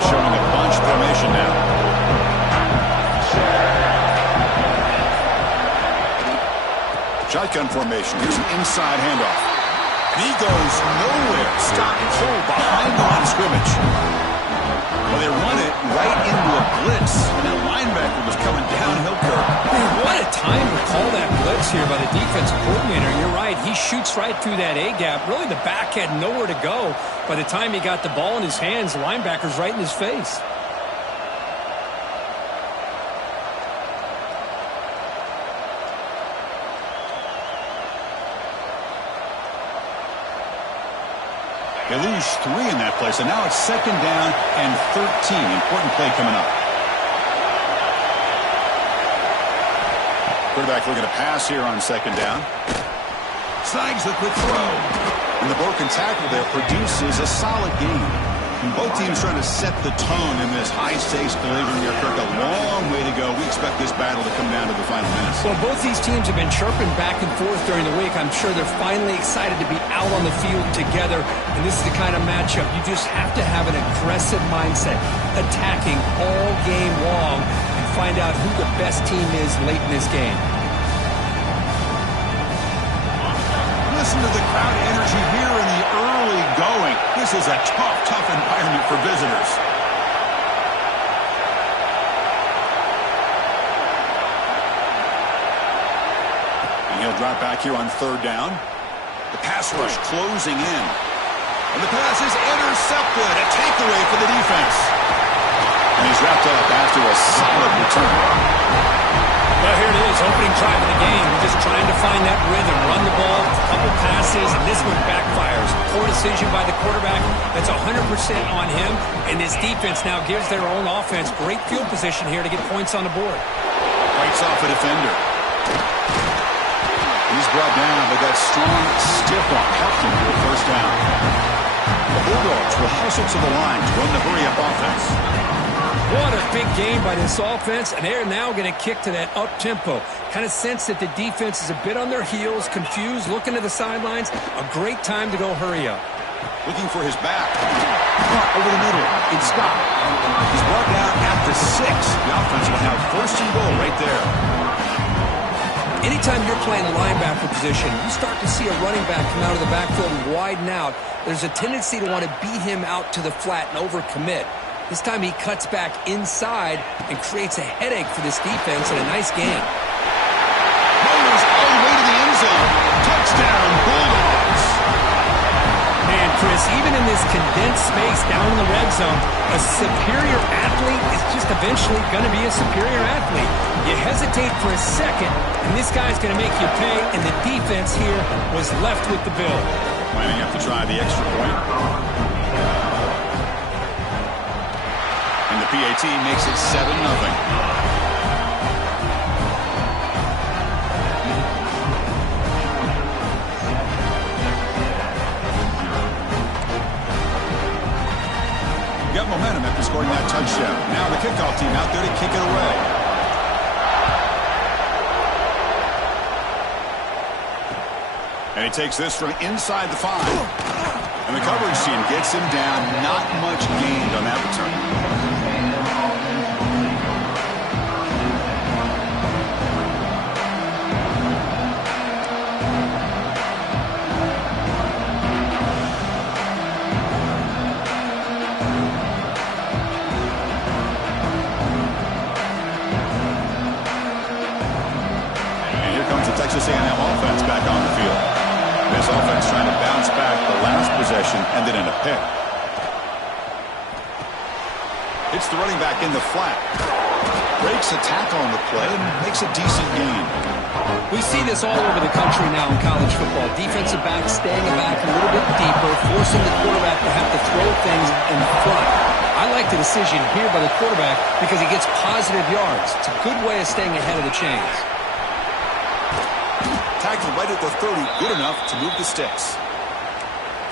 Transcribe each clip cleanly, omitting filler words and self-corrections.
defense showing a bunch formation now. Shotgun formation. Here's an inside handoff. And he goes nowhere. Stopped cold behind the line of scrimmage. Well, they run it right into a blitz. And that linebacker was coming downhill curve. What a time to call that blitz here by the defensive coordinator. You're right. He shoots right through that A-gap. Really, the back had nowhere to go. By the time he got the ball in his hands, the linebacker's right in his face. They lose 3 in that play, so now it's 2nd down and 13. Important play coming up. Quarterback looking to pass here on 2nd down. Snags the quick throw. And the broken tackle there produces a solid gain. And both teams trying to set the tone in this high-stakes collision here. Kirk, a long way to go. We expect this battle to come down to the final minutes. Well, both these teams have been chirping back and forth during the week. I'm sure they're finally excited to be out on the field together. And this is the kind of matchup you just have to have an aggressive mindset, attacking all game long, and find out who the best team is late in this game. Listen to the crowd energy here in the early going. This is a tough environment for visitors. And he'll drop back here on 3rd down. The pass rush closing in. And the pass is intercepted. A takeaway for the defense. And he's wrapped up after a solid return. Well, here it is, opening drive of the game. Just trying to find that rhythm, run the ball, a couple passes, and this one backfires. Poor decision by the quarterback. That's 100% on him, and this defense now gives their own offense great field position here to get points on the board. Fights off a defender. He's brought down, but that strong, stiff arm helped him for a 1st down. The Bulldogs will hustle to the line to run the hurry-up offense. What a big game by this offense, and they're now going to kick to that up-tempo. Kind of sense that the defense is a bit on their heels, confused, looking to the sidelines. A great time to go hurry up. Looking for his back. Over the middle. It's stopped. He's brought down at the 6. The offense will have 1st and goal right there. Anytime you're playing a linebacker position, you start to see a running back come out of the backfield and widen out. There's a tendency to want to beat him out to the flat and overcommit. This time he cuts back inside and creates a headache for this defense and a nice gain. Motors all the way to the end zone. Touchdown, Bulldogs. Man, Chris, even in this condensed space down in the red zone, a superior athlete is just eventually going to be a superior athlete. You hesitate for a second, and this guy's going to make you pay, and the defense here was left with the bill. Might have to try the extra point. And the PAT makes it 7-0. Got momentum after scoring that touchdown. Now the kickoff team out there to kick it away. And he takes this from inside the 5. And the coverage team gets him down. Not much gained on that return. Texas A&M offense back on the field. This offense trying to bounce back. The last possession ended in a pick. It's the running back in the flat. Breaks a tackle on the play and makes a decent gain. We see this all over the country now in college football. Defensive backs staying back a little bit deeper, forcing the quarterback to have to throw things in front. I like the decision here by the quarterback because he gets positive yards. It's a good way of staying ahead of the chains. Tackled right at the 30, good enough to move the sticks.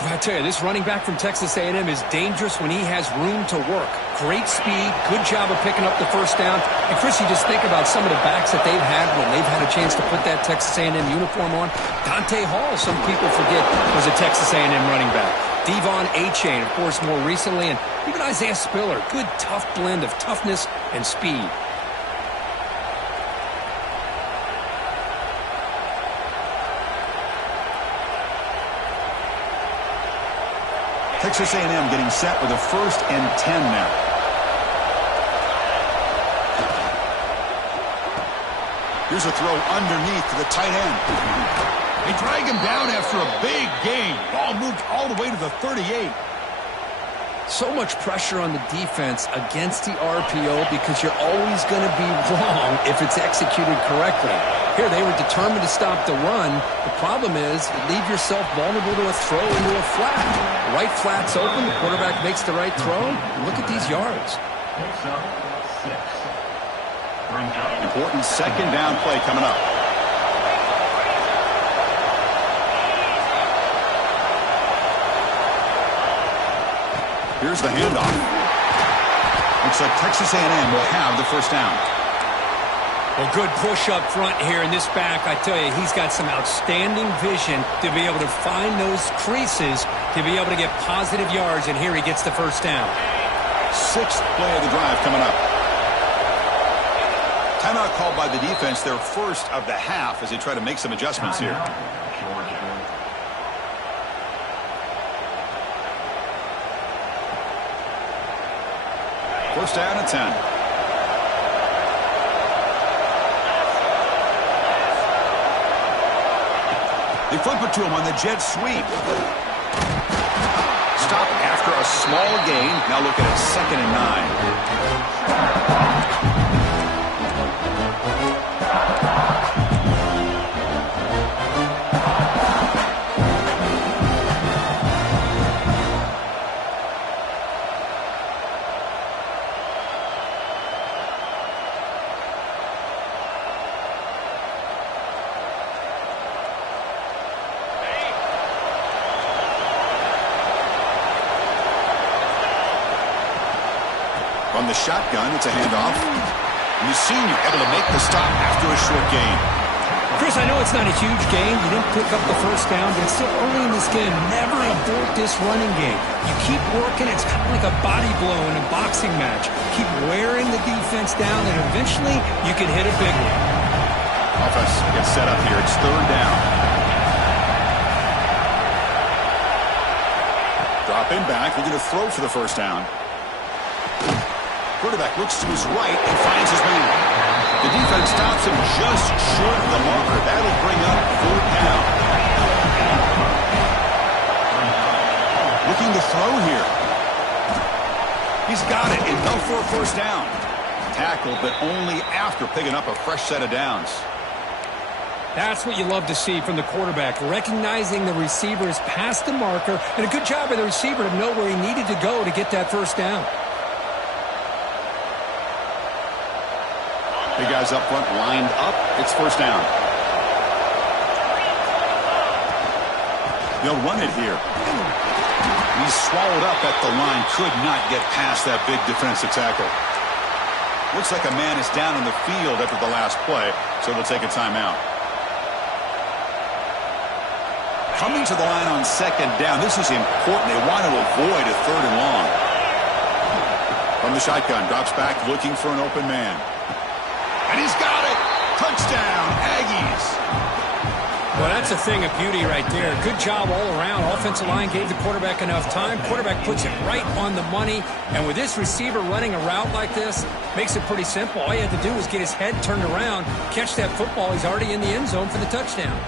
I tell you, this running back from Texas A&M is dangerous when he has room to work. Great speed, good job of picking up the 1st down. And Chris, you just think about some of the backs that they've had when they've had a chance to put that Texas A&M uniform on. Dante Hall, some people forget, was a Texas A&M running back. Devon A-Chain, of course, more recently, and even Isaiah Spiller. Good, tough blend of toughness and speed. Texas A&M getting set with a 1st and 10 now. Here's a throw underneath to the tight end. They drag him down after a big gain. Ball moved all the way to the 38. So much pressure on the defense against the RPO because you're always going to be wrong if it's executed correctly. Here, they were determined to stop the run. The problem is you leave yourself vulnerable to a throw into a flat. The right flat's open. The quarterback makes the right throw. Look at these yards. Important 2nd down play coming up. Here's the handoff. Looks like Texas A&M will have the 1st down. Well, good push up front here in this back. I tell you, he's got some outstanding vision to be able to find those creases, to be able to get positive yards, and here he gets the 1st down. 6th play of the drive coming up. Timeout called by the defense, their 1st of the half, as they try to make some adjustments here. First down and 10. They flip it to him on the jet sweep. Stop after a small gain. Now look at it, 2nd and 9. From the shotgun, it's a handoff. And the senior able to make the stop after a short gain. Chris, I know it's not a huge game. You didn't pick up the 1st down, but it's still early in this game. Never abort this running game. You keep working. It's kind of like a body blow in a boxing match. Keep wearing the defense down, and eventually you can hit a big one. Offense gets set up here. It's 3rd down. Dropping back. We're going to throw for the 1st down. Quarterback looks to his right and finds his man. The defense stops him just short of the marker. That'll bring up 4th down. Looking to throw here. He's got it. Enough for a 1st down. Tackled, but only after picking up a fresh set of downs. That's what you love to see from the quarterback, recognizing the receiver is past the marker, and a good job by the receiver to know where he needed to go to get that 1st down. Big guys up front lined up. It's 1st down. They'll run it here. He's swallowed up at the line. Could not get past that big defensive tackle. Looks like a man is down in the field after the last play, so they'll take a timeout. Coming to the line on 2nd down. This is important. They want to avoid a 3rd and long. From the shotgun, drops back looking for an open man. And he's got it. Touchdown, Aggies. Well, that's a thing of beauty right there. Good job all around. Offensive line gave the quarterback enough time. Quarterback puts it right on the money. And with this receiver running a route like this, makes it pretty simple. All you had to do was get his head turned around, catch that football. He's already in the end zone for the touchdown.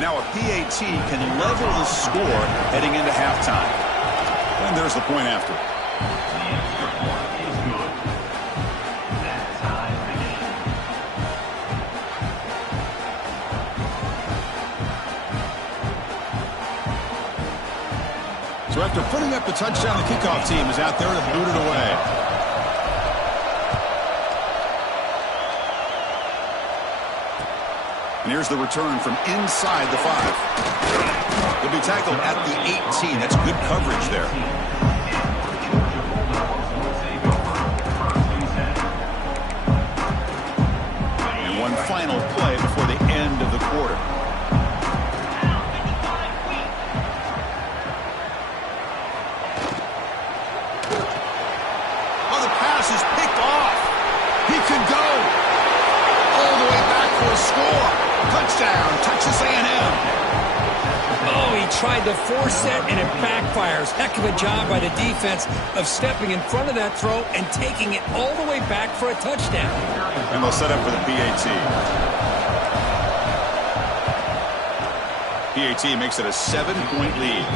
Now a PAT can level the score heading into halftime. And there's the point after. So after putting up the touchdown, the kickoff team is out there to boot it away. And here's the return from inside the 5. He'll be tackled at the 18. That's good coverage there. One final play before the end of the quarter. Oh, the pass is picked off. He could go all the way back for a score. Touchdown, Texas A&M. Oh, he tried to force it, and it backfires. Heck of a job by the defense of stepping in front of that throw and taking it all the way back for a touchdown. And they'll set up for the PAT. PAT makes it a 7-point lead.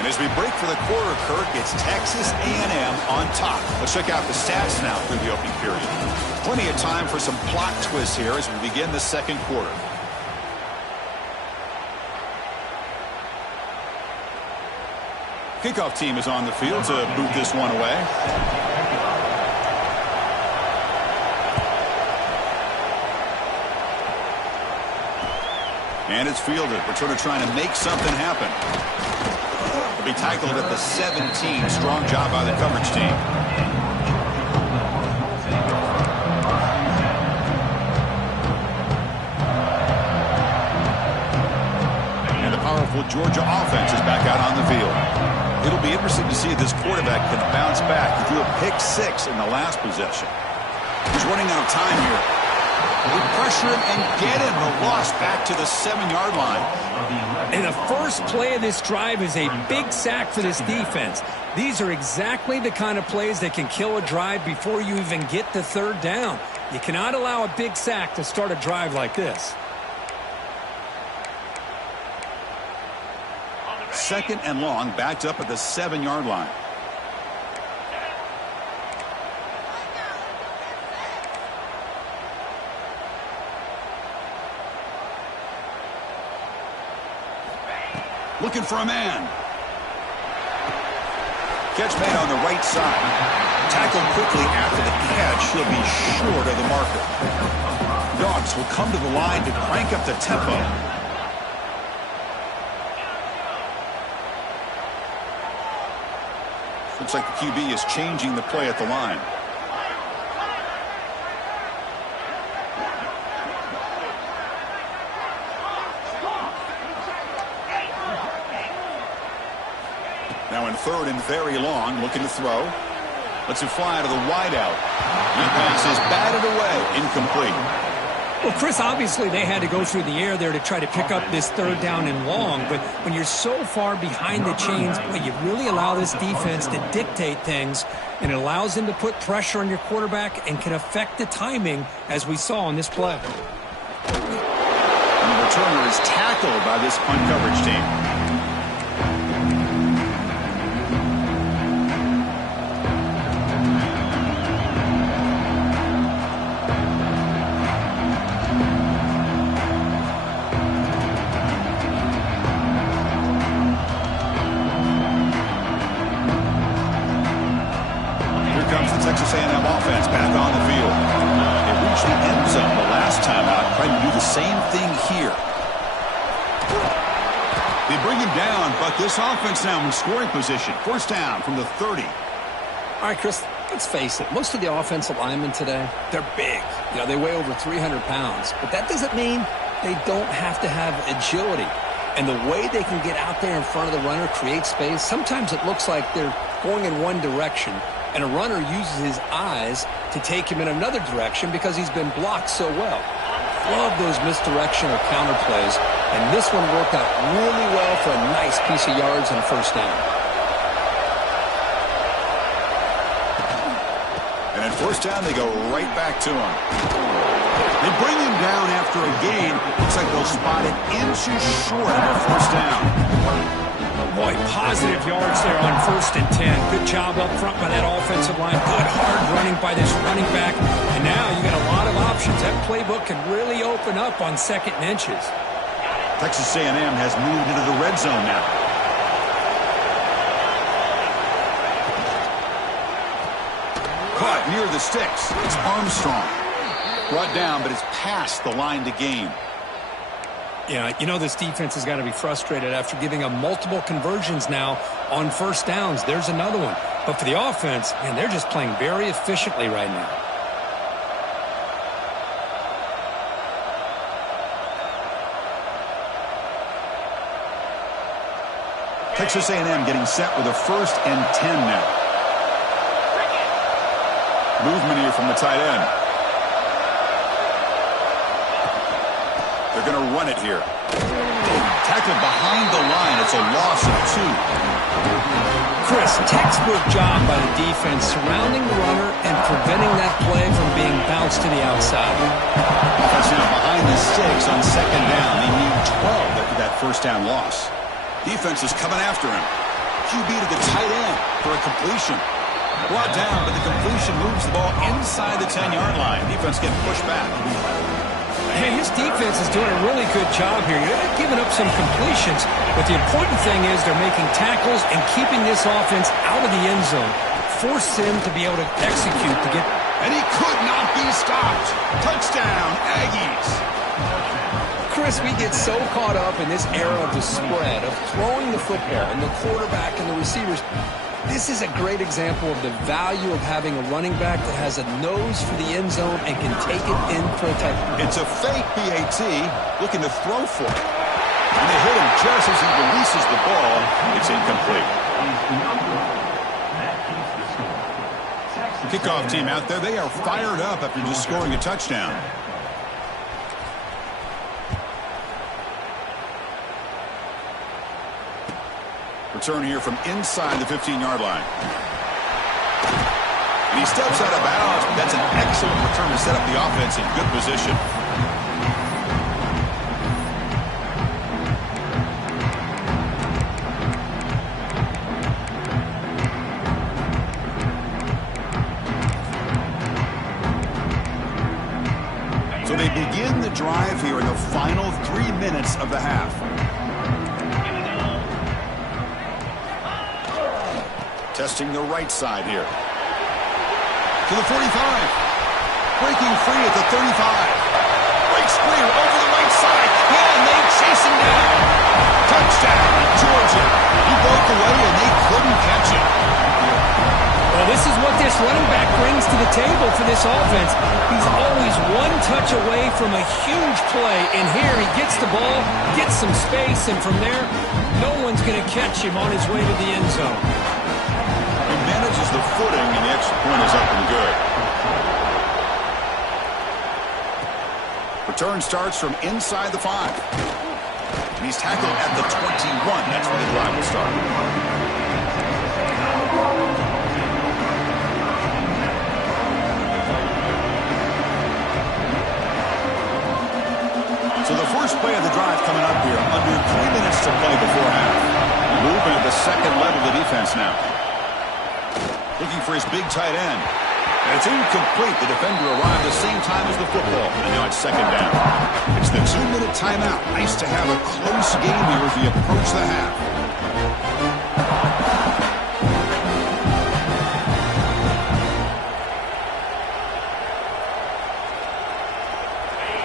And as we break for the quarter, Kirk, it's Texas A&M on top. Let's check out the stats now through the opening period. Plenty of time for some plot twists here as we begin the second quarter. Kickoff team is on the field to boot this one away. And it's fielded. Returner trying to make something happen. Will be tackled at the 17. Strong job by the coverage team. And the powerful Georgia offense is back out on the field. It'll be interesting to see if this quarterback can bounce back. He threw a pick-6 in the last possession. He's running out of time here. We pressure him and get him. The loss back to the 7-yard line. And the first play of this drive is a big sack for this defense. These are exactly the kind of plays that can kill a drive before you even get the third down. You cannot allow a big sack to start a drive like this. Second and long, backed up at the 7-yard line. Looking for a man. Catch made on the right side. Tackled quickly after the catch. He'll be short of the marker. Dogs will come to the line to crank up the tempo. Looks like the QB is changing the play at the line. Now in third and very long, looking to throw. Lets it fly to the wideout. That pass is batted away, incomplete. Well, Chris, obviously they had to go through the air there to try to pick up this third down and long, but when you're so far behind the chains, you really allow this defense to dictate things, and it allows them to put pressure on your quarterback and can affect the timing, as we saw on this play. And the returner is tackled by this punt coverage team. Texas A&M offense back on the field. They reached the end zone the last time out, trying to do the same thing here. They bring him down, but this offense now in scoring position. First down from the 30. All right, Chris, let's face it. Most of the offensive linemen today, they're big. You know, they weigh over 300 pounds. But that doesn't mean they don't have to have agility. And the way they can get out there in front of the runner, create space, sometimes it looks like they're going in one direction, and a runner uses his eyes to take him in another direction because he's been blocked so well. Love those misdirection or counter plays, and this one worked out really well for a nice piece of yards and a first down. And at first down, they go right back to him. They bring him down after a gain. Looks like they'll spot it inches short of first down. Boy, positive yards there on 1st and 10. Good job up front by that offensive line. Good hard running by this running back. And now you got a lot of options. That playbook can really open up on 2nd and inches. Texas A&M has moved into the red zone now. Caught near the sticks. It's Armstrong. Brought down, but it's past the line to gain. Yeah, you know this defense has got to be frustrated after giving up multiple conversions now on first downs. There's another one. But for the offense, man, they're just playing very efficiently right now. Texas A&M getting set with a 1st and 10 now. Movement here from the tight end. They're going to run it here. Tackled behind the line. It's a loss of 2. Chris, textbook job by the defense surrounding the runner and preventing that play from being bounced to the outside. Offense now behind the 6 on 2nd down. They need 12 after that 1st down loss. Defense is coming after him. QB to the tight end for a completion. Brought down, but the completion moves the ball inside the 10-yard line. Defense getting pushed back. Hey, his defense is doing a really good job here. They're giving up some completions, but the important thing is they're making tackles and keeping this offense out of the end zone. Force him to be able to execute to get... And he could not be stopped. Touchdown, Aggies. Chris, we get so caught up in this era of the spread, of throwing the football, and the quarterback and the receivers. This is a great example of the value of having a running back that has a nose for the end zone and can take it in for a touchdown. It's a fake PAT, looking to throw for it. And they hit him just as he releases the ball. It's incomplete. Kickoff team out there, they are fired up after just scoring a touchdown. Return here from inside the 15-yard line. And he steps out of bounds, but that's an excellent return to set up the offense in good position. So they begin the drive here in the final 3 minutes of the half. Testing the right side here. To the 45. Breaking free at the 35. Breaks free over the right side. And they chase him down. Touchdown, Georgia. He broke away and they couldn't catch him. Well, this is what this running back brings to the table for this offense. He's always one touch away from a huge play. And here he gets the ball, gets some space, and from there, no one's going to catch him on his way to the end zone. Manages the footing, and the extra point is up and good. Return starts from inside the 5. And he's tackled at the 21. That's where the drive will start. So the first play of the drive coming up here. Under 3 minutes to play before half. Moving at the second level of the defense now. Looking for his big tight end. And it's incomplete. The defender arrived the same time as the football. And now it's 2nd down. It's the 2-minute timeout. Nice to have a close game here as we approach the half.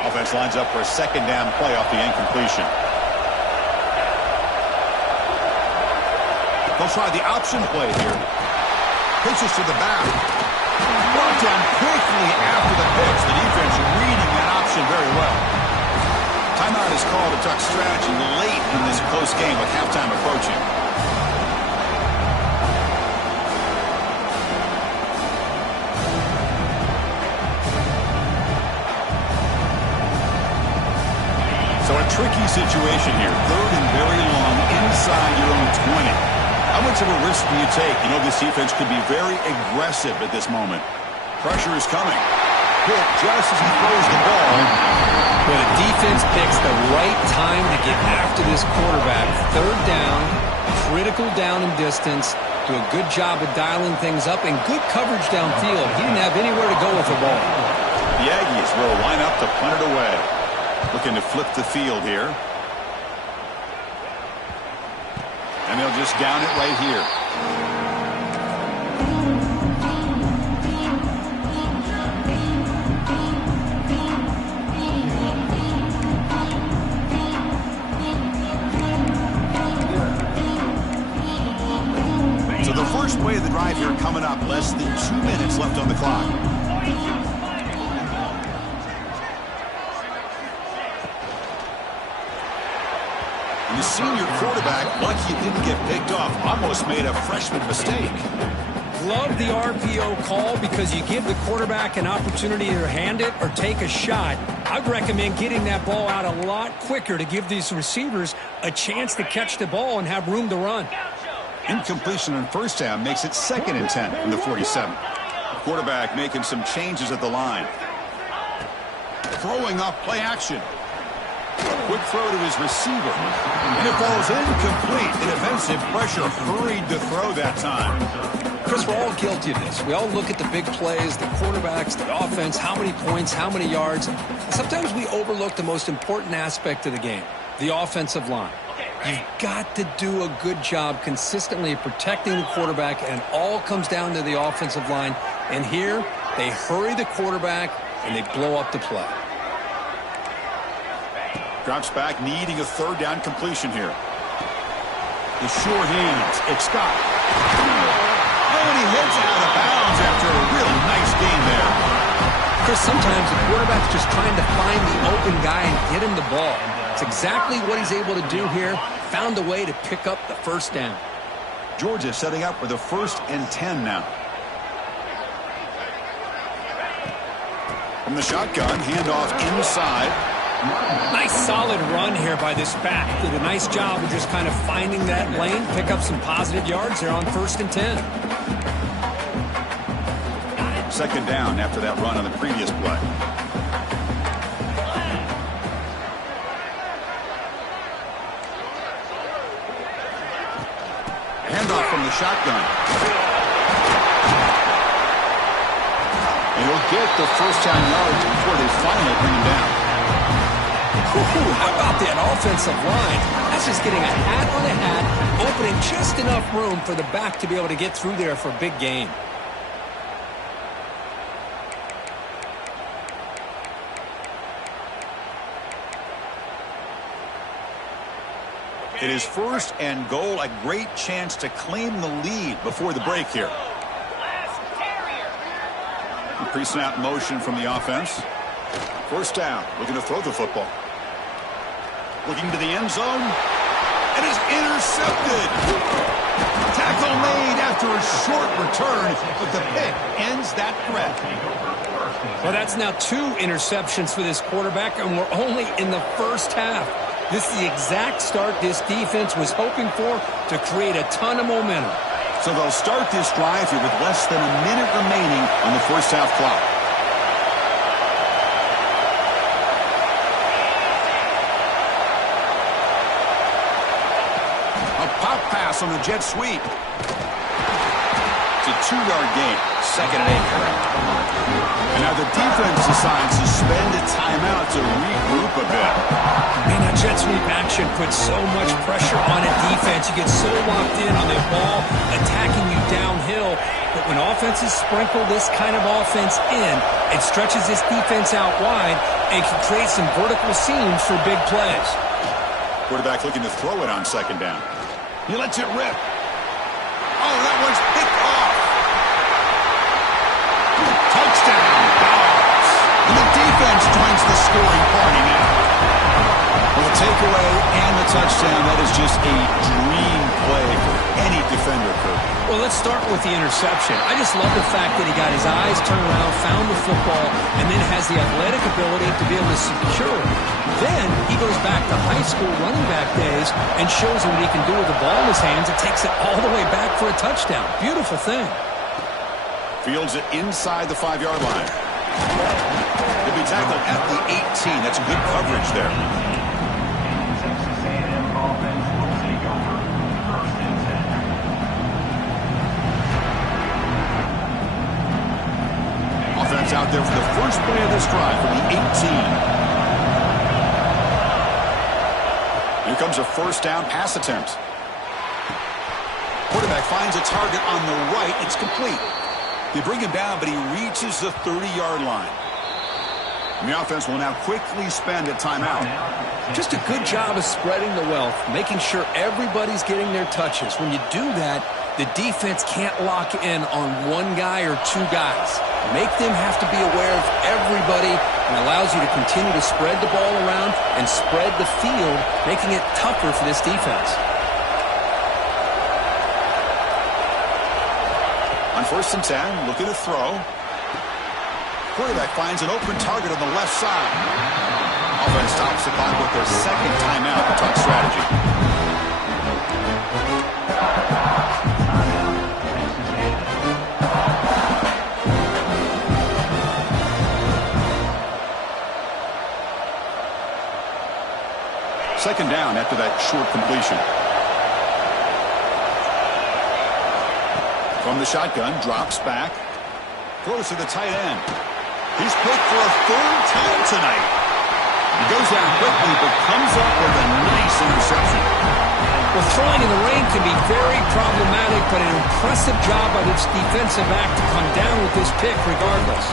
Offense lines up for a 2nd down play off the incompletion. They'll try the option play here. Pitches to the back. Brought down quickly after the pitch. The defense reading that option very well. Timeout is called to talk strategy late in this close game with halftime approaching. So a tricky situation here. 3rd and very long inside your own 20. How much of a risk do you take? You know, this defense could be very aggressive at this moment. Pressure is coming. Hit just as he throws the ball. Well, the defense picks the right time to get after this quarterback. 3rd down, critical down and distance. Do a good job of dialing things up and good coverage downfield. He didn't have anywhere to go with the ball. The Aggies will line up to punt it away. Looking to flip the field here. And they'll just down it right here. So the first play of the drive here coming up. Less than 2 minutes left on the clock. The senior quarterback, lucky it didn't get picked off, almost made a freshman mistake. Love the RPO call because you give the quarterback an opportunity to hand it or take a shot. I'd recommend getting that ball out a lot quicker to give these receivers a chance to catch the ball and have room to run. Incompletion on first down makes it 2nd and 10 from the 47. Quarterback making some changes at the line. Throwing off play action. Quick throw to his receiver. And it falls incomplete. The defensive pressure hurried to throw that time. Chris, we're all guilty of this. We all look at the big plays, the quarterbacks, the offense, how many points, how many yards. Sometimes we overlook the most important aspect of the game, the offensive line. You've got to do a good job consistently protecting the quarterback, and it all comes down to the offensive line. And here, they hurry the quarterback, and they blow up the play. Drops back, needing a 3rd down completion here. The sure hands. It's Scott. And he heads out of bounds after a really nice game there. Chris, sometimes the quarterback's just trying to find the open guy and get him the ball. It's exactly what he's able to do here. Found a way to pick up the 1st down. Georgia setting up for the 1st and 10 now. From the shotgun, handoff inside. Nice solid run here by this back. Did a nice job of just kind of finding that lane, pick up some positive yards there on 1st and 10. 2nd down after that run on the previous play. Handoff from the shotgun. And he'll get the 1st down yards before they finally bring him down. Ooh, how about that offensive line? That's just getting a hat on a hat, opening just enough room for the back to be able to get through there for a big gain. It is 1st and goal, a great chance to claim the lead before the break here. Pre-snap motion from the offense. 1st down, looking to throw the football. Looking to the end zone. It is intercepted. Tackle made after a short return, but the pick ends that threat. Well, that's now 2 interceptions for this quarterback, and we're only in the 1st half. This is the exact start this defense was hoping for to create a ton of momentum. So they'll start this drive here with less than a minute remaining on the 1st half clock. Pop pass on the jet sweep. It's a 2-yard gain. 2nd and 8. And now the defense decides to spend a timeout to regroup a bit. Man, that jet sweep action puts so much pressure on a defense. You get so locked in on the ball attacking you downhill. But when offenses sprinkle this kind of offense in, it stretches this defense out wide and can create some vertical seams for big plays. Quarterback looking to throw it on 2nd down. He lets it rip. Oh, that one's picked off. Touchdown, Dogs. And the defense joins the scoring party now. Well, the takeaway and the touchdown, that is just a dream play for any defender, Kirk. Well, let's start with the interception. I just love the fact that he got his eyes turned around, found the football, and then has the athletic ability to be able to secure it. Then he goes back to high school running back days and shows him what he can do with the ball in his hands and takes it all the way back for a touchdown. Beautiful thing. Fields it inside the 5-yard line. He'll be tackled at the 18. That's good coverage there. Offense out there for the first play of this drive from the 18. Here comes a 1st down pass attempt. Quarterback finds a target on the right. It's complete. They bring him down, but he reaches the 30-yard line. And the offense will now quickly spend a timeout. Just a good job of spreading the wealth, making sure everybody's getting their touches. When you do that, the defense can't lock in on one guy or 2 guys. Make them have to be aware of everybody and allows you to continue to spread the ball around and spread the field, making it tougher for this defense. On 1st and 10, looking to throw. Quarterback finds an open target on the left side. Offense stops the clock with their second timeout to talk strategy. Second down after that short completion. From the shotgun, drops back. Throws to the tight end. He's picked for a 3rd time tonight. He goes down quickly, but comes up with a nice interception. Well, throwing in the rain can be very problematic, but an impressive job by this defensive back to come down with this pick regardless.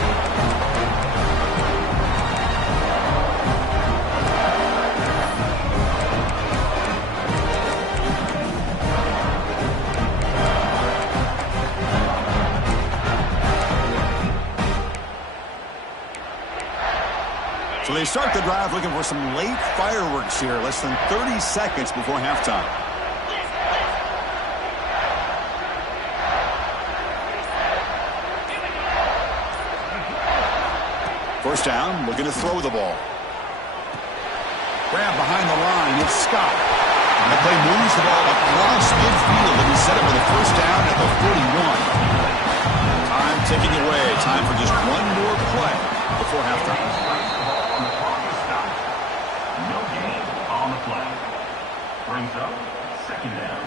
So they start the drive looking for some late fireworks here, less than 30 seconds before halftime. First down, looking to throw the ball. Grab behind the line, it's Scott. And the play moves the ball across midfield, and he set it with a first down at the 41. Time ticking away. Time for just one more play before halftime. Brings up 2nd down.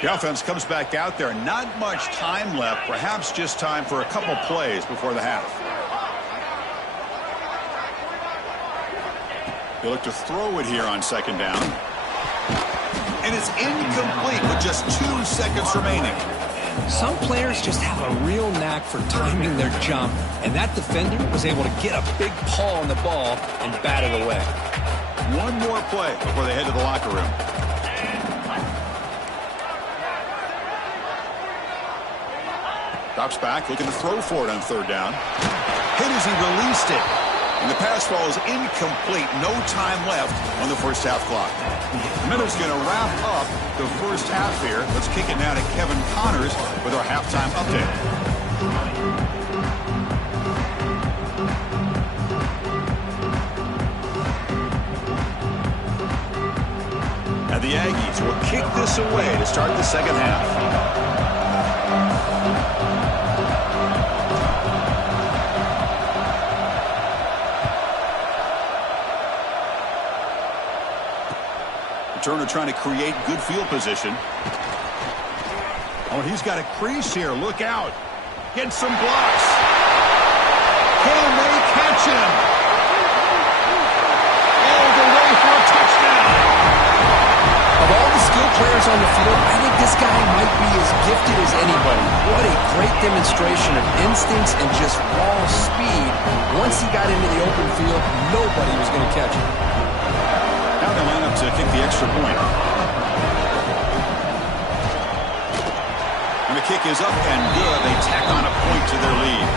The offense comes back out there. Not much time left. Perhaps just time for a couple plays before the half. They look to throw it here on 2nd down. And it's incomplete with just 2 seconds remaining. Some players just have a real knack for timing their jump, and that defender was able to get a big paw on the ball and bat it away. One more play before they head to the locker room. Drops back, looking to throw for it on 3rd down. Hit as he released it. And the pass ball is incomplete. No time left on the first half clock. The minute's going to wrap up the first half here. Let's kick it now to Kevin Connors with our halftime update. And the Aggies will kick this away to start the second half. Turner trying to create good field position. Oh, and he's got a crease here. Look out. Get some blocks. Can they catch him? All the way for a touchdown. Of all the skilled players on the field, I think this guy might be as gifted as anybody. What a great demonstration of instincts and just raw speed. Once he got into the open field, nobody was going to catch him. Now they line up to kick the extra point. And the kick is up and good. They tack on a point to their lead.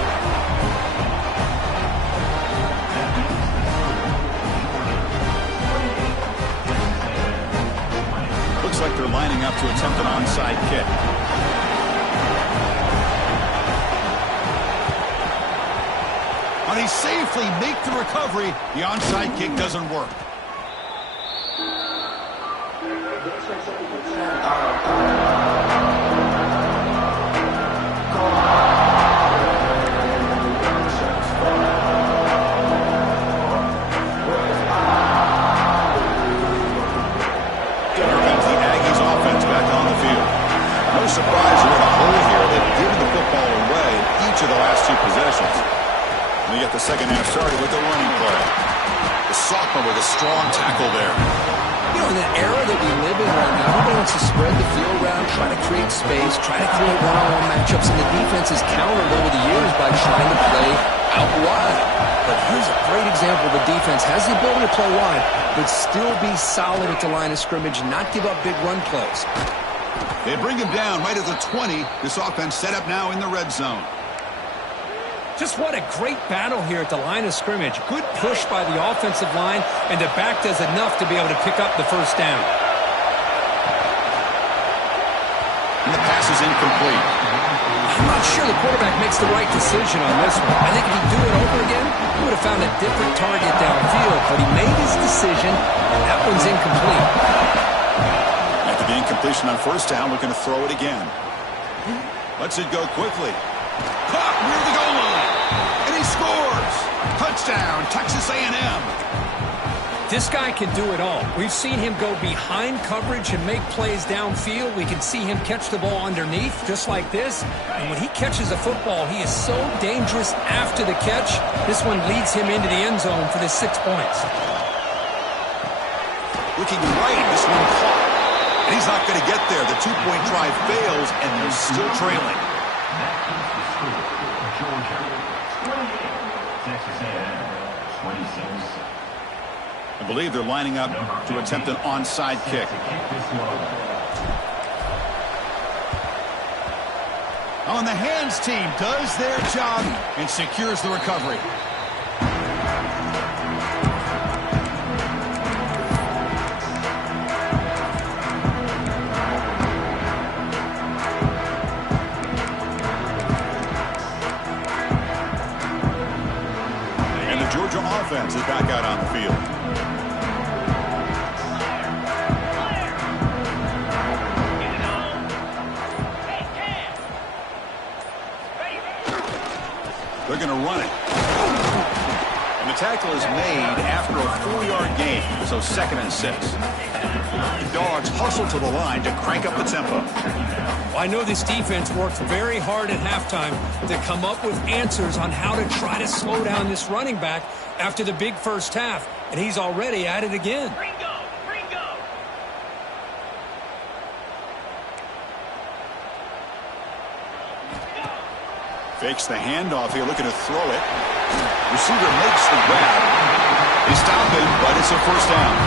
Looks like they're lining up to attempt an onside kick. And they safely make the recovery. The onside kick doesn't work. Surprise with a hole here. They've given the football away in each of the last 2 possessions. And we get the second half started with the running play. The sophomore with a strong tackle there. You know, in the era that we live in right now, everybody wants to spread the field around, try to create space, try to create one-on-one matchups, and the defense has countered over the years by trying to play out wide. But here's a great example. The defense has the ability to play wide, but still be solid at the line of scrimmage and not give up big run plays. They bring him down right at the 20. This offense set up now in the red zone. Just what a great battle here at the line of scrimmage. Good push by the offensive line, and the back does enough to be able to pick up the first down. And the pass is incomplete. I'm not sure the quarterback makes the right decision on this one. I think if he'd do it over again, he would have found a different target downfield, but he made his decision, and that one's incomplete. After the incompletion on first down, looking to throw it again. Lets it go quickly. Caught near the goal line. And he scores. Touchdown, Texas A&M. This guy can do it all. We've seen him go behind coverage and make plays downfield. We can see him catch the ball underneath, just like this. And when he catches a football, he is so dangerous after the catch. This one leads him into the end zone for the 6 points. Looking right, this one caught. And he's not going to get there. The two-point drive fails, and they're still trailing. Georgia, 28. Texas A&M, 26. I believe they're lining up to attempt an onside kick. On the hands team does their job and secures the recovery. And the Georgia offense is back out on the field. They're going to run it. And the tackle is made after a 4-yard gain, so 2nd and 6. The Dogs hustle to the line to crank up the tempo. Well, I know this defense worked very hard at halftime to come up with answers on how to try to slow down this running back after the big first half, and he's already at it again. Fakes the handoff here, looking to throw it. Receiver makes the grab. They stop him, but it's a first down.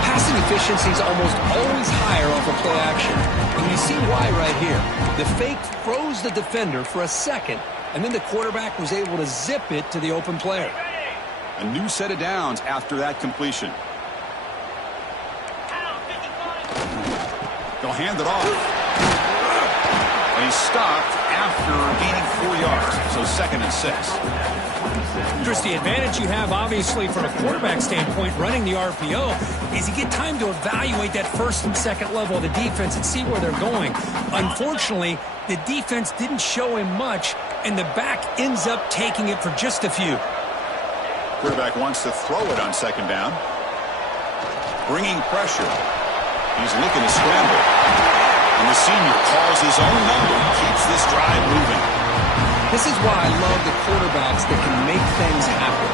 Passing efficiency is almost always higher off of play action. And you see why right here. The fake froze the defender for a second, and then the quarterback was able to zip it to the open player. A new set of downs after that completion. They'll hand it off. And he's stopped after gaining 4 yards, so 2nd and 6. Chris, the advantage you have, obviously, from a quarterback standpoint, running the RPO, is you get time to evaluate that first and second level of the defense and see where they're going. Unfortunately, the defense didn't show him much, and the back ends up taking it for just a few. Quarterback wants to throw it on 2nd down. Bringing pressure. He's looking to scramble. And the senior calls his own number, keeps this drive moving. This is why I love the quarterbacks that can make things happen.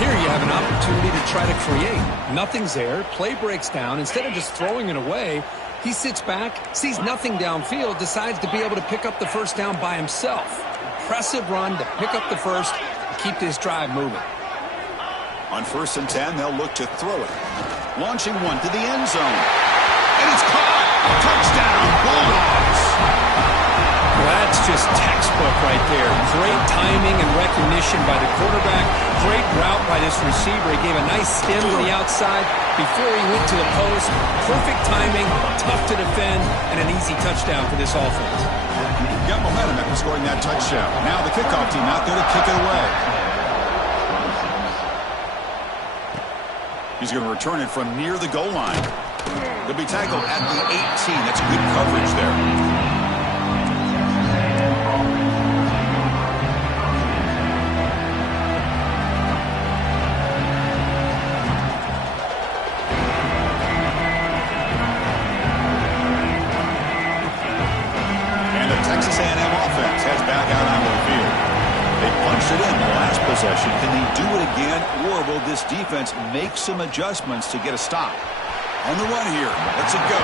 Here you have an opportunity to try to create. Nothing's there, play breaks down. Instead of just throwing it away, he sits back, sees nothing downfield, decides to be able to pick up the first down by himself. Impressive run to pick up the first and keep this drive moving. On 1st and 10, they'll look to throw it. Launching one to the end zone. And it's caught! Touchdown, Bulldogs! Well, that's just textbook right there. Great timing and recognition by the quarterback. Great route by this receiver. He gave a nice stem to the outside before he went to the post. Perfect timing, tough to defend, and an easy touchdown for this offense. Got momentum after scoring that touchdown. Now the kickoff team out there to kick it away. He's going to return it from near the goal line. They'll be tackled at the 18. That's good coverage there. And the Texas A&M offense heads back out on the field. They punched it in the last possession. Can they do it again, or will this defense make some adjustments to get a stop? On the run here. Let's it go.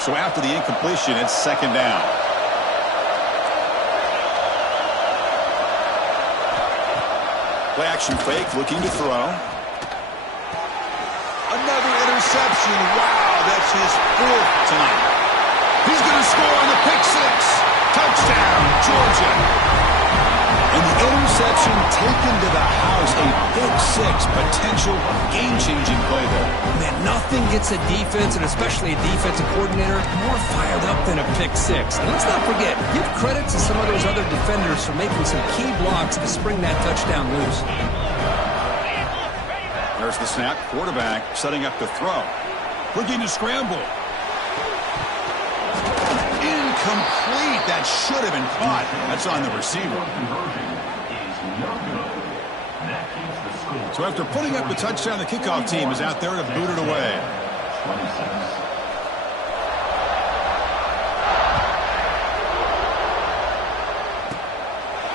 So after the incompletion, it's second down. Play action fake, looking to throw. Another interception. Wow, that's his fourth tonight. He's going to score on the pick six. Touchdown, Georgia. And the interception taken to the house. A pick six, potential game-changing play there. Man, nothing gets a defense, and especially a defensive coordinator, more fired up than a pick six. And let's not forget, give credit to some of those other defenders for making some key blocks to spring that touchdown loose. There's the snap. Quarterback setting up to throw. Looking to scramble. Incomplete. That should have been caught. That's on the receiver. So after putting up the touchdown, the kickoff team is out there to boot it away.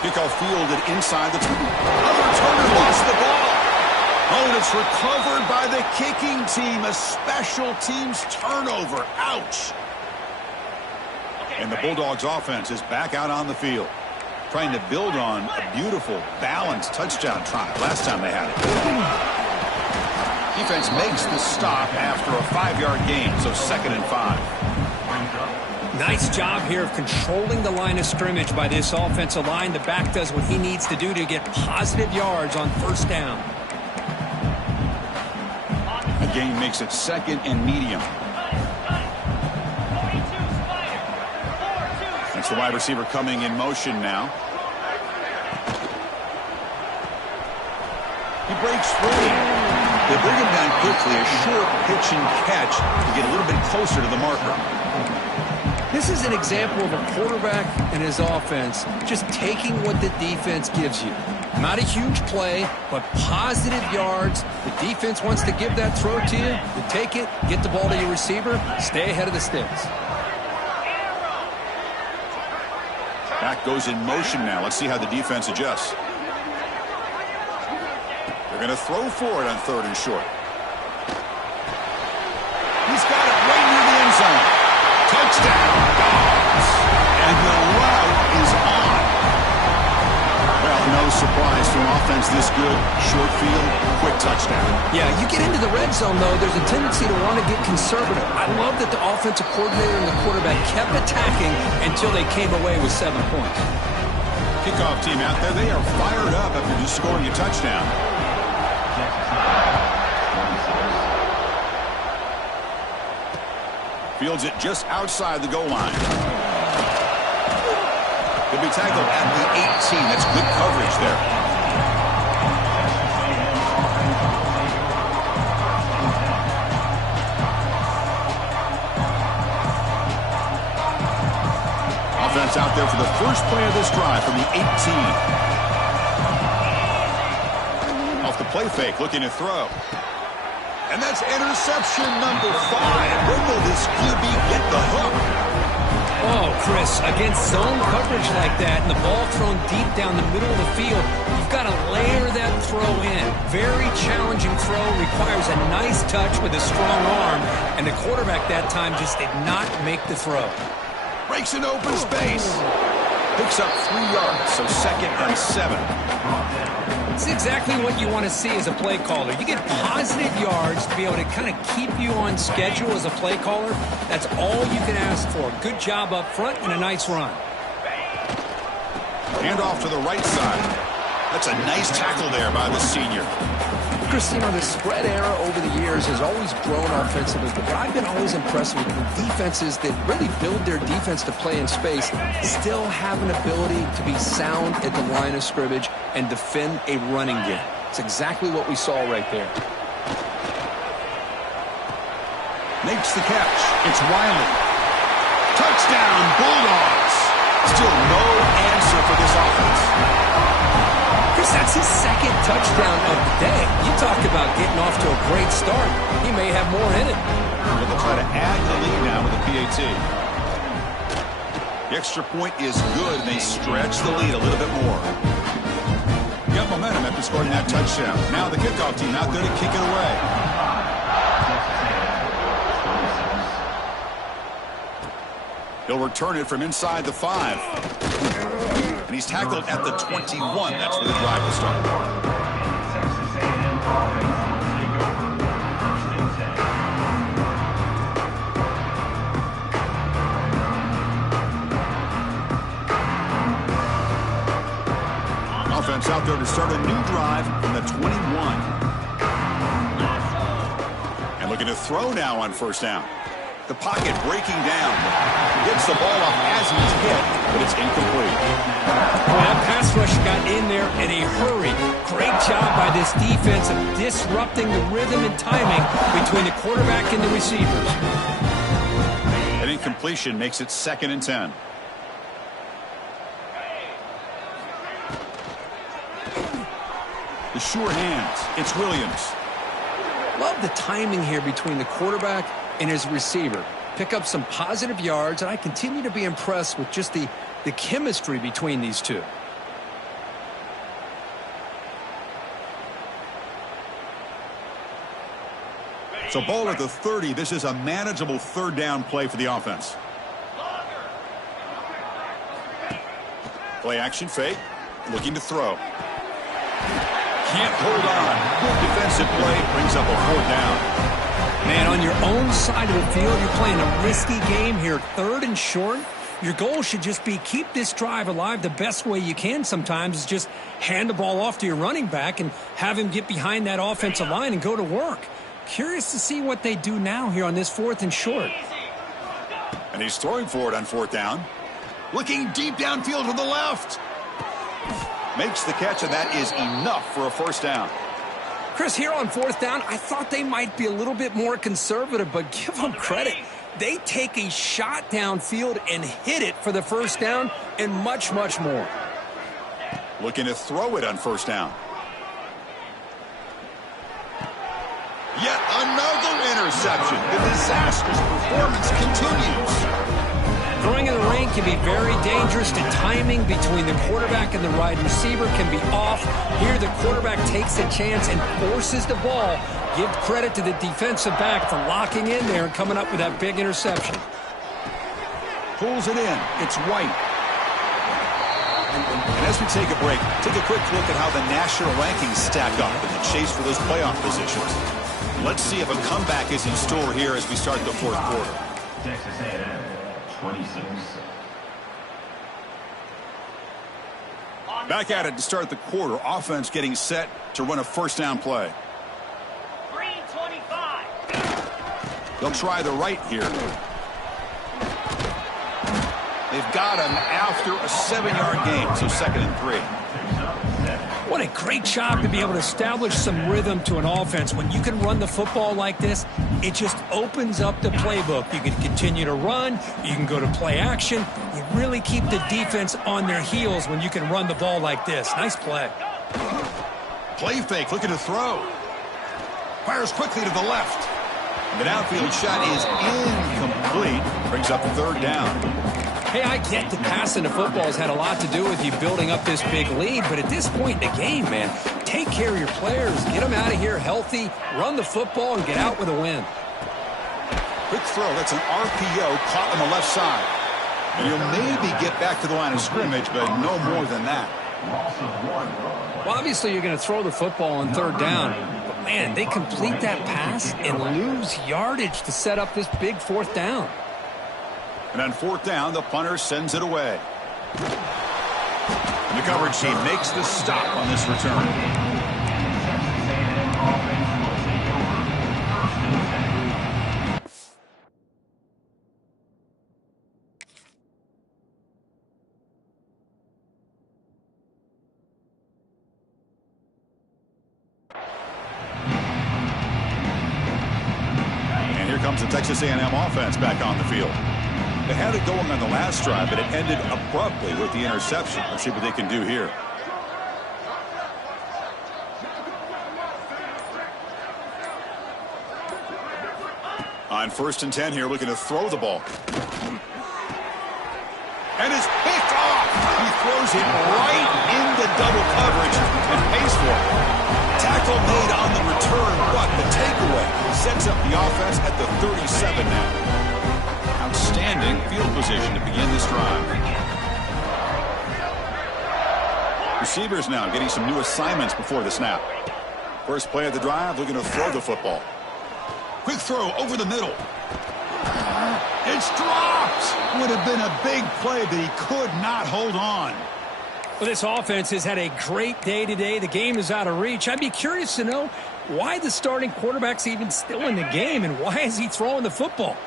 Kickoff fielded inside the other Turner lost the ball. Oh, and it's recovered by the kicking team. A special teams turnover. Ouch. And the Bulldogs offense is back out on the field, trying to build on a beautiful, balanced touchdown drive last time they had it. Defense makes the stop after a 5-yard gain, so 2nd and 5. Nice job here of controlling the line of scrimmage by this offensive line. The back does what he needs to do to get positive yards on first down. The gain makes it 2nd and medium. That's the wide receiver coming in motion now. He breaks free. They bring him down quickly. A short pitch and catch to get a little bit closer to the marker. This is an example of a quarterback and his offense just taking what the defense gives you. Not a huge play, but positive yards. The defense wants to give that throw to you. You take it, get the ball to your receiver, stay ahead of the sticks. Back goes in motion now. Let's see how the defense adjusts. They're going to throw for it on 3rd and short. He's got it right near the end zone. Touchdown, Dogs. And the route is on. Well, no surprise to an offense this good. Short field, quick touchdown. Yeah, you get into the red zone, though, there's a tendency to want to get conservative. I love that the offensive coordinator and the quarterback kept attacking until they came away with 7 points. Kickoff team out there, they are fired up after just scoring a touchdown. Fields it just outside the goal line. He'll be tackled at the 18. That's good coverage there. Offense out there for the first play of this drive from the 18. Off the play fake, looking to throw. And that's interception number 5. When will this QB get the hook? Oh, Chris, against zone coverage like that and the ball thrown deep down the middle of the field, you've got to layer that throw in. Very challenging throw, requires a nice touch with a strong arm, and the quarterback that time just did not make the throw. Breaks an open space. Picks up 3 yards, so 2nd and 7. It's exactly what you want to see as a play caller. You get positive yards to be able to kind of keep you on schedule as a play caller. That's all you can ask for. Good job up front and a nice run. Hand off to the right side. That's a nice tackle there by the senior. Chris, you know, the spread era over the years has always grown offensively, but what I've been always impressed with defenses that really build their defense to play in space still have an ability to be sound at the line of scrimmage and defend a running game. It's exactly what we saw right there. Makes the catch. It's Wiley. Touchdown, Bulldogs. Still no answer for this offense. Chris, that's his 2nd touchdown of the day. You talk about getting off to a great start. He may have more in it. Well, they'll try to add the lead now with a PAT. The extra point is good, and they stretch the lead a little bit more. Got momentum after scoring that touchdown. Now the kickoff team out there to kick it away. He'll return it from inside the 5. And he's tackled at the 21. That's where the drive will start. Texas A&M offense will take over. First and 10. Offense out there to start a new drive from the 21. And looking to throw now on first down. The pocket breaking down. Gets the ball off as he's hit, but it's incomplete. Well, that pass rush got in there in a hurry. Great job by this defense of disrupting the rhythm and timing between the quarterback and the receivers. An incompletion makes it 2nd and 10. The sure hands. It's Williams. Love the timing here between the quarterback and his receiver. Pick up some positive yards, and I continue to be impressed with just the chemistry between these two. So ball at the 30. This is a manageable 3rd down play for the offense. Play action fake. Looking to throw. Can't hold on. Good defensive play. Brings up a 4th down. Man, on your own side of the field, you're playing a risky game here. 3rd and short. Your goal should just be keep this drive alive the best way you can sometimes is just hand the ball off to your running back and have him get behind that offensive line and go to work. Curious to see what they do now here on this 4th and short. And he's throwing for it on 4th down. Looking deep downfield to the left. Makes the catch, and that is enough for a 1st down. Chris, here on 4th down, I thought they might be a little bit more conservative, but give them credit. They take a shot downfield and hit it for the 1st down and much, much more. Looking to throw it on 1st down. Yet another interception. The disastrous performance continues. Throwing in the rain can be very dangerous. The timing between the quarterback and the wide receiver can be off. Here the quarterback takes a chance and forces the ball. Give credit to the defensive back for locking in there and coming up with that big interception. Pulls it in. It's White. And as we take a break, take a quick look at how the national rankings stack up in the chase for those playoff positions. Let's see if a comeback is in store here as we start the 4th quarter. Texas A&M 26. Back at it to start the quarter. Offense getting set to run a 1st down play. 325. They'll try the right here. They've got him after a 7-yard gain, so 2nd and 3. What a great job to be able to establish some rhythm to an offense. When you can run the football like this, it just opens up the playbook. You can continue to run. You can go to play action. You really keep the defense on their heels when you can run the ball like this. Nice play. Play fake, looking to throw. Fires quickly to the left. The downfield shot is incomplete. Brings up 3rd down. Hey, I get the passing the football has had a lot to do with you building up this big lead, but at this point in the game, man, take care of your players, get them out of here healthy, run the football, and get out with a win. Quick throw. That's an RPO caught on the left side. And you'll maybe get back to the line of scrimmage, but no more than that. Well, obviously, you're going to throw the football on 3rd down, but, man, they complete that pass and lose yardage to set up this big 4th down. And on 4th down, the punter sends it away. And the coverage team makes the stop on this return. And here comes the Texas A&M offense back on the field. They had it going on the last drive, but it ended abruptly with the interception. Let's see what they can do here. On 1st and 10 here, looking to throw the ball. And it's picked off. He throws it right into double coverage and pays for it. Tackle made on the return, but the takeaway sets up the offense at the 37 now. Outstanding Commanding field position to begin this drive. Receivers now getting some new assignments before the snap. First play of the drive, looking to throw the football. Quick throw over the middle. It's dropped. Would have been a big play, but he could not hold on. Well, this offense has had a great day today. The game is out of reach. I'd be curious to know why the starting quarterback's even still in the game, and why is he throwing the football?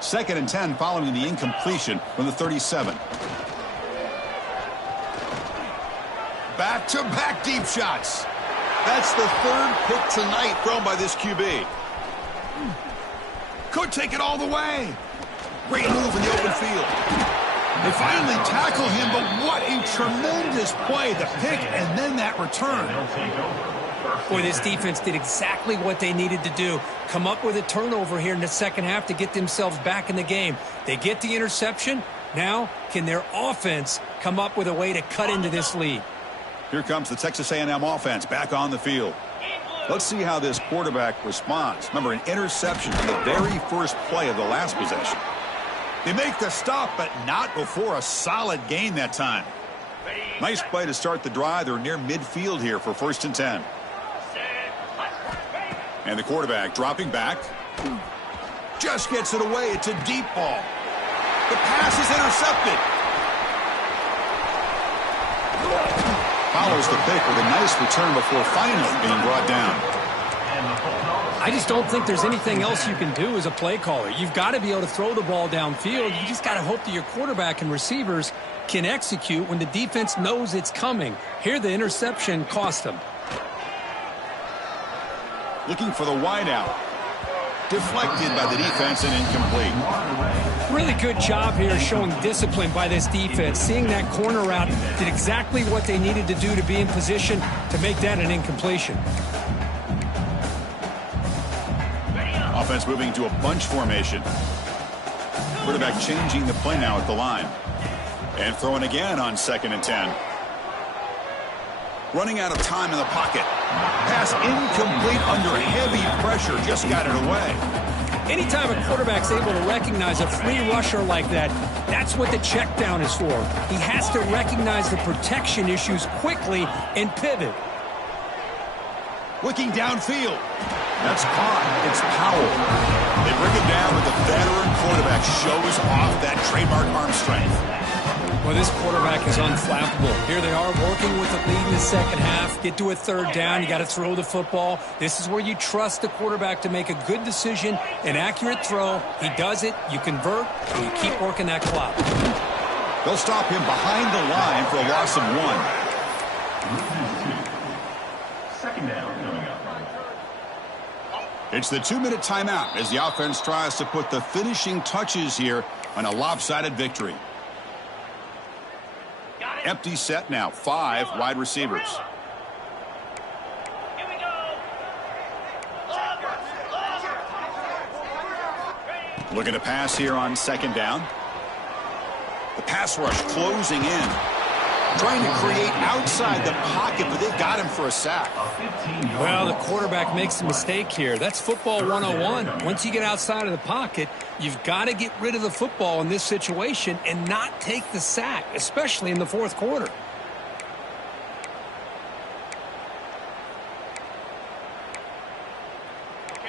2nd and 10 following the incompletion from the 37. Back-to-back deep shots. That's the 3rd pick tonight thrown by this QB. Could take it all the way. Great move in the open field. They finally tackle him, but what a tremendous play. The pick and then that return. Boy, this defense did exactly what they needed to do. Come up with a turnover here in the second half to get themselves back in the game. They get the interception. Now, can their offense come up with a way to cut into this lead? Here comes the Texas A&M offense back on the field. Let's see how this quarterback responds. Remember, an interception on the very first play of the last possession. They make the stop, but not before a solid gain that time. Nice play to start the drive. They're near midfield here for 1st and 10. And the quarterback dropping back. Just gets it away. It's a deep ball. The pass is intercepted. Follows the pick with a nice return before finally being brought down. I just don't think there's anything else you can do as a play caller. You've got to be able to throw the ball downfield. You just got to hope that your quarterback and receivers can execute when the defense knows it's coming. Here, the interception cost them. Looking for the wideout. Deflected by the defense and incomplete. Really good job here showing discipline by this defense. Seeing that corner route, did exactly what they needed to do to be in position to make that an incompletion. Offense moving to a bunch formation. Quarterback changing the play now at the line. And throwing again on 2nd and 10. Running out of time in the pocket. Pass incomplete under heavy pressure. Just got it away. Anytime a quarterback's able to recognize a free rusher like that, that's what the check down is for. He has to recognize the protection issues quickly and pivot. Looking downfield. That's caught. It's Powell. They bring it down, but the veteran quarterback shows off that trademark arm strength. Well, this quarterback is unflappable. Here they are working with the lead in the second half. Get to a 3rd down. You got to throw the football. This is where you trust the quarterback to make a good decision, an accurate throw. He does it. You convert, and you keep working that clock. They'll stop him behind the line for a loss of 1. 2nd down coming up. It's the 2-minute timeout as the offense tries to put the finishing touches here on a lopsided victory. Empty set now. 5 wide receivers. Here we go. Looking to pass here on 2nd down. The pass rush closing in. Trying to create outside the pocket, but they've got him for a sack. Well, the quarterback makes a mistake here. That's football 101. Once you get outside of the pocket, you've got to get rid of the football in this situation and not take the sack, especially in the 4th quarter.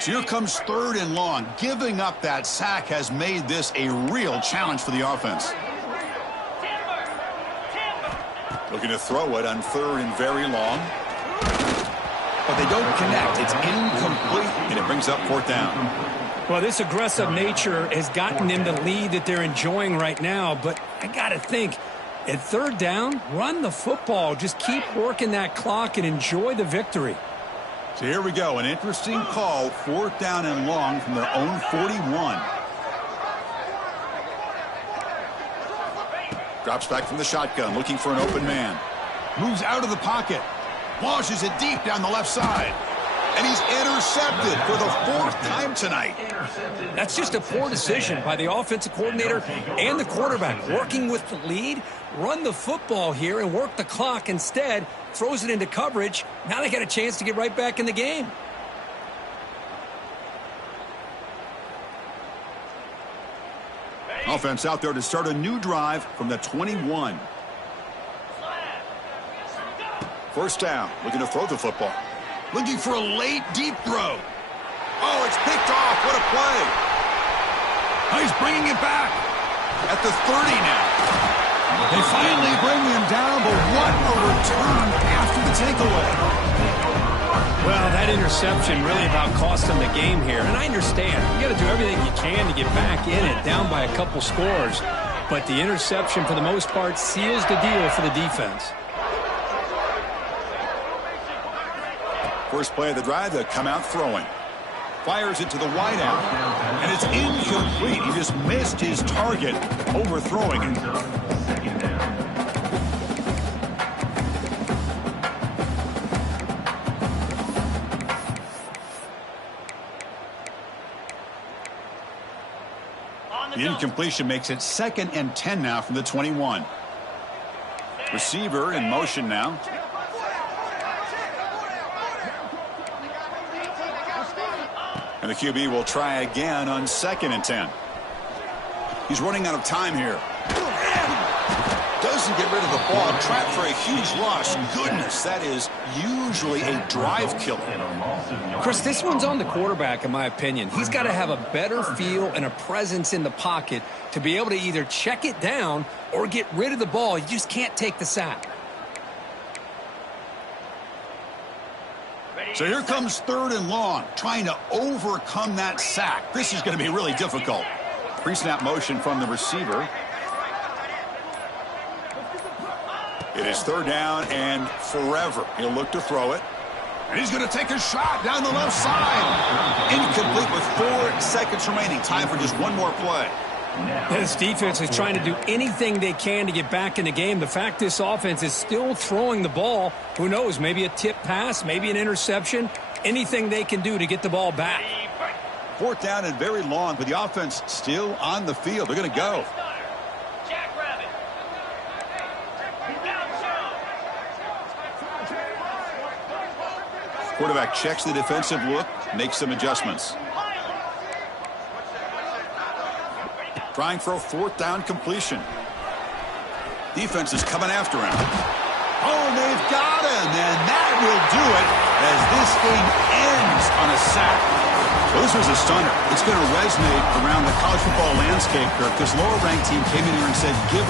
So here comes 3rd and long. Giving up that sack has made this a real challenge for the offense. Looking to throw it on 3rd and very long. But they don't connect. It's incomplete, and it brings up 4th down. Well, this aggressive nature has gotten them the lead that they're enjoying right now. But I got to think, at 3rd down, run the football. Just keep working that clock and enjoy the victory. So here we go. An interesting call. 4th down and long from their own 41. Drops back from the shotgun, looking for an open man. Moves out of the pocket. Launches it deep down the left side. And he's intercepted for the 4th time tonight. That's just a poor decision by the offensive coordinator and the quarterback. Working with the lead, run the football here and work the clock instead. Throws it into coverage. Now they got a chance to get right back in the game. Offense out there to start a new drive from the 21. First down, looking to throw the football. Looking for a late, deep throw. Oh, it's picked off. What a play. Oh, he's bringing it back at the 30 now. They finally bring him down, but what a return after the takeaway. Well, that interception really about cost them the game here. And I understand. You got to do everything you can to get back in it, down by a couple scores. But the interception, for the most part, seals the deal for the defense. First play of the drive, they'll come out throwing. Fires it to the wideout, and it's incomplete. He just missed his target, overthrowing it. Second down. The incompletion makes it 2nd and 10 now from the 21. Receiver in motion now. And the QB will try again on 2nd and 10. He's running out of time here. Doesn't get rid of the ball. Trapped for a huge loss. Goodness, that is usually a drive killer. Chris, this one's on the quarterback, in my opinion. He's got to have a better feel and a presence in the pocket to be able to either check it down or get rid of the ball. You just can't take the sack. So here comes 3rd and long, trying to overcome that sack. This is going to be really difficult. Pre-snap motion from the receiver. It is 3rd down and forever. He'll look to throw it. And he's going to take a shot down the left side. Incomplete with 4 seconds remaining. Time for just one more play. This defense is trying to do anything they can to get back in the game. The fact this offense is still throwing the ball, who knows, maybe a tip pass, maybe an interception, anything they can do to get the ball back. 4th down and very long, but the offense still on the field. They're going to go. Quarterback checks the defensive look, makes some adjustments. Trying for a 4th down completion. Defense is coming after him. Oh, they've got him, and that will do it as this game ends on a sack. Well, this was a stunner. It's going to resonate around the college football landscape, Kirk. This lower-ranked team came in here and said, give